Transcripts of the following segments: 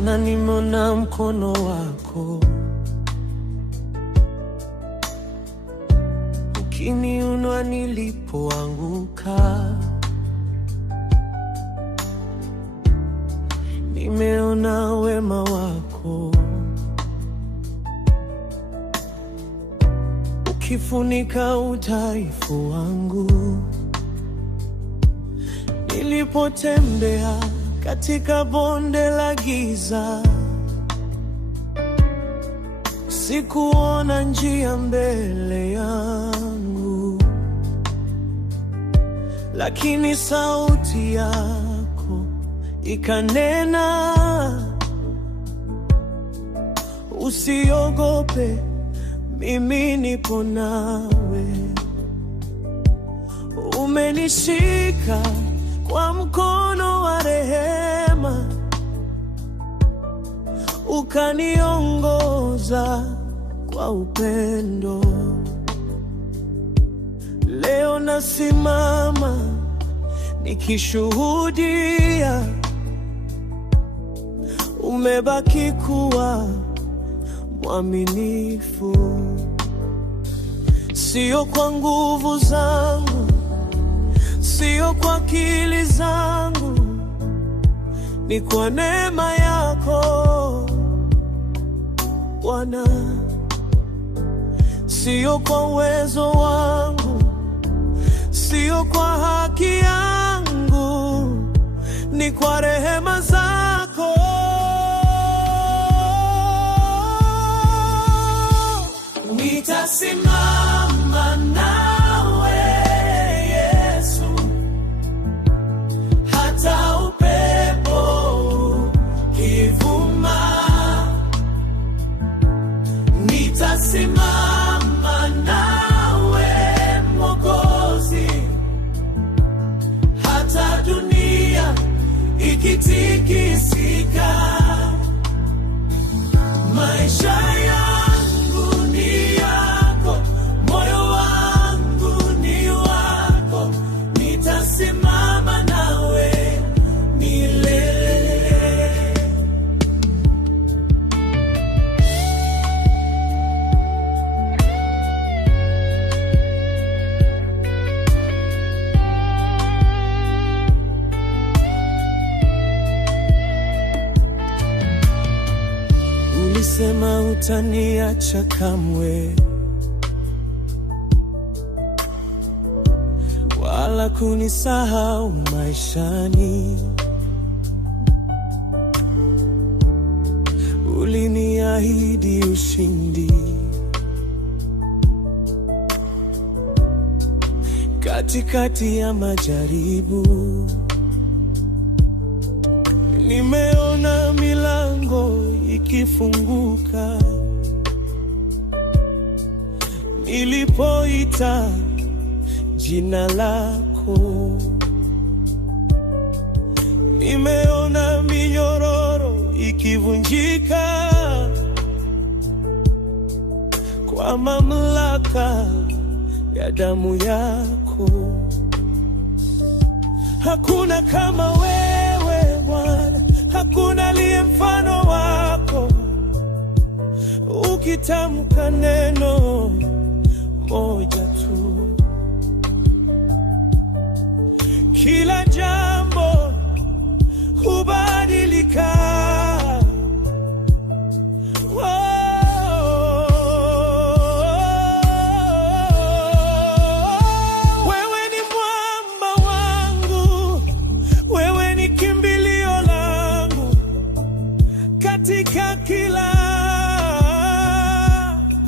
Bwana, nimeona mkono wako ukiniinua nilipoanguka. Nimeona wema wako ukifunika udhaifu wangu. Nilipotembea katika bonde la giza, sikuona njia mbele yangu, lakini sauti yako ikanena, usiogope, mimi nipo nawe. Umenishika kwa mkono wa rehema, ukaniongoza kwa upendo. Leo nasimama nikishuhudia, umebaki kuwa mwaminifu. Sio kwa nguvu zangu, sio kwa akili zangu, ni kwa neema yako Bwana. Sio kwa uwezo wangu, sio kwa haki yangu, ni kwa rehema zako. Nitasimama nawe Yesu, hata upepo ukivuma. Nitasimama nawe Mwokozi, hata dunia ikitikisika. Maisha yangu ni yako, moyo wangu ni wako. Nitasimama nawe milele. Ulisema hutaniacha kamwe, wala kunisahau maishani. Uliniahidi ushindi katikati ya majaribu. Nimeona milango ikifunguka nilipoita jina lako. Nimeona minyororo ikivunjika kwa mamlaka ya damu yako. Hakuna kama wewe Bwana, hakuna aliye mfano wako. Ukitamka neno moja tu, kila jambo hubadilika. Wewe ni mwamba wangu, wewe ni kimbilio langu katika kila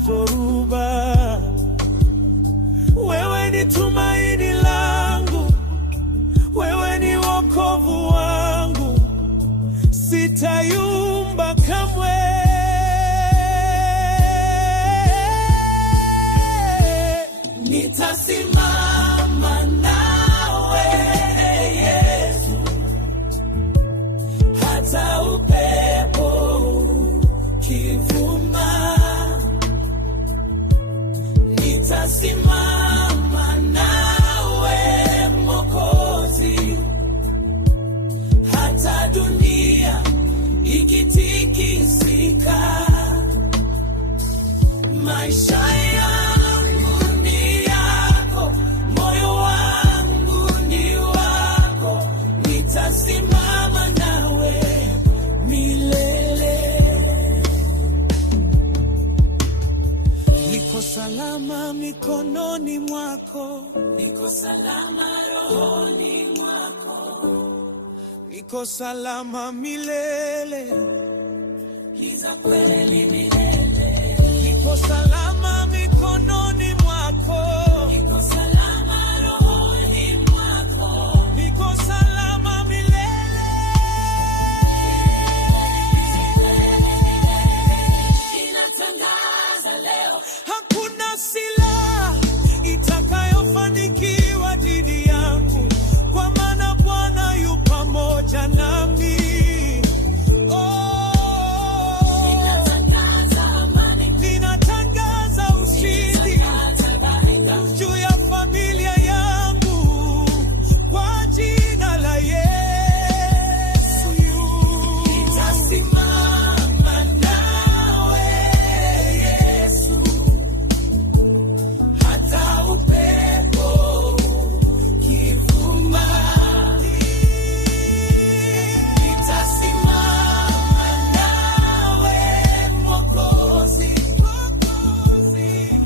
zoruba. Wewe ni tumaini langu, wewe ni wokovu wangu, sitayumba kamwe. Nitasimama nawe Yesu, hata upepo ukivuma. Nitasimama nawe Mwokozi, hata dunia ikitikisika. Maisha yangu ni yako, moyo wangu ni wako, nitasimama nawe milele. Niko salama mikononi mwako, niko salama rohoni mwako, niko salama milele, ni za kweli milele. Niko salama mikononi mwako, niko salama rohoni mwako, niko salama milele. Ninatangaza leo, hakuna silaha itakayofanikiwa dhidi yangu, kwa maana Bwana yu pamoja nami. Juu ya familia yangu kwa jina la Yesu, nitasimama nawe Yesu, hata upepo ukivuma, nitasimama nawe Mwokozi,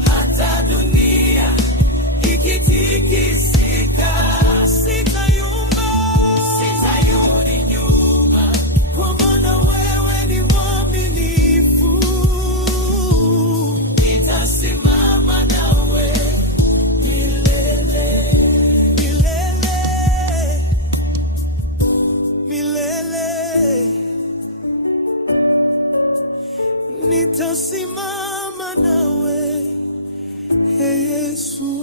hata dunia ikitikisika, sitayumba, sitayudi nyuma, kwa maana wewe ni mwaminifu. Nitasimama nawe milele, milele, milele. Nitasimama nawe, Yesu.